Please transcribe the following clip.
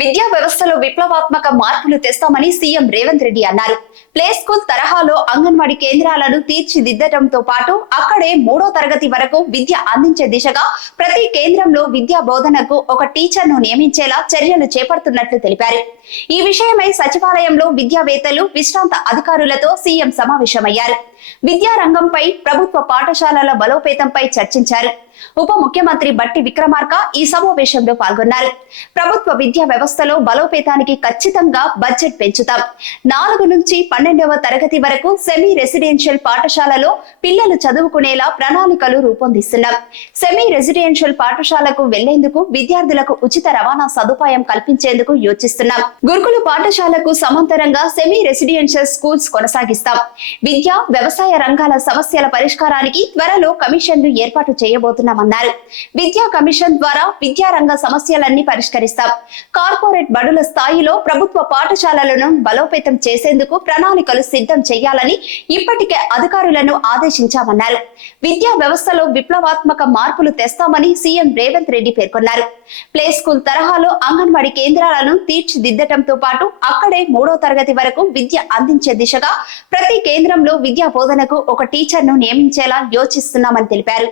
విద్యా వ్యవస్థలో విప్లవాత్మక మార్పులు తెస్తామని సీఎం రేవంత్ రెడ్డి అన్నారు. ప్లే స్కూల్ తరహాలో అంగన్వాడీ కేంద్రాలను తీర్చిదిద్దడంతో పాటు అక్కడే 3వ తరగతి వరకు విద్య అందించే దిశగా ప్రతి కేంద్రంలో విద్యా బోధనకు ఒక టీచర్ను నియమించేలా చర్యలు చేపడుతున్నట్లు తెలిపారు. ఈ విషయమై సచివాలయంలో విద్యావేత్తలు, విశ్రాంత అధికారులతో సీఎం సమావేశమయ్యారు. విద్యా రంగంపై, ప్రభుత్వ పాఠశాలల బలోపేతంపై చర్చించారు. ఉప ముఖ్యమంత్రి బట్టి విక్రమార్క ఈ సమావేశంలో పాల్గొన్నారు. ప్రభుత్వ విద్యా వ్యవస్థలో బలోపేతానికి ఖచ్చితంగా బడ్జెట్ పెంచుతాం. 4 నుంచి 12వ తరగతి వరకు సెమీ రెసిడెన్షియల్ పాఠశాలలో పిల్లలు చదువుకునేలా ప్రణాళికలు రూపొందిస్తున్నాం. సెమీ రెసిడెన్షియల్ పాఠశాలకు వెళ్లేందుకు విద్యార్థులకు ఉచిత రవాణా సదుపాయం కల్పించేందుకు యోచిస్తున్నాం. గురుకుల పాఠశాలకు సమాంతరంగా సెమీ రెసిడెన్షియల్ స్కూల్స్ కొనసాగిస్తాం. విద్యా, వ్యవసాయ రంగాల సమస్యల పరిష్కారానికి త్వరలో కమిషన్లు ఏర్పాటు చేయబోతున్నామన్నారు. విద్యా కమిషన్ ద్వారా విద్యారంగ సమస్యలన్నీ పరిష్కరిస్తాం. కార్పొరేట్ బడుల స్థాయిలో ప్రభుత్వ పాఠశాలలను బలోపేతం చేసేందుకు ప్రణాళికలు సిద్ధం చేయాలని ఇప్పటికే అధికారులను ఆదేశించామన్నారు. విద్యా వ్యవస్థలో విప్లవాత్మక మార్పులు తెస్తామని సీఎం రేవంత్ రెడ్డి పేర్కొన్నారు. ప్లే స్కూల్ తరహాలో అంగన్వాడీ కేంద్రాలను తీర్చిదిద్దటంతో పాటు అక్కడే 3వ తరగతి వరకు విద్య అందించే దిశగా ప్రతి కేంద్రంలో విద్యా బోధనకు ఒక టీచర్ను నియమించేలా యోచిస్తున్నామని తెలిపారు.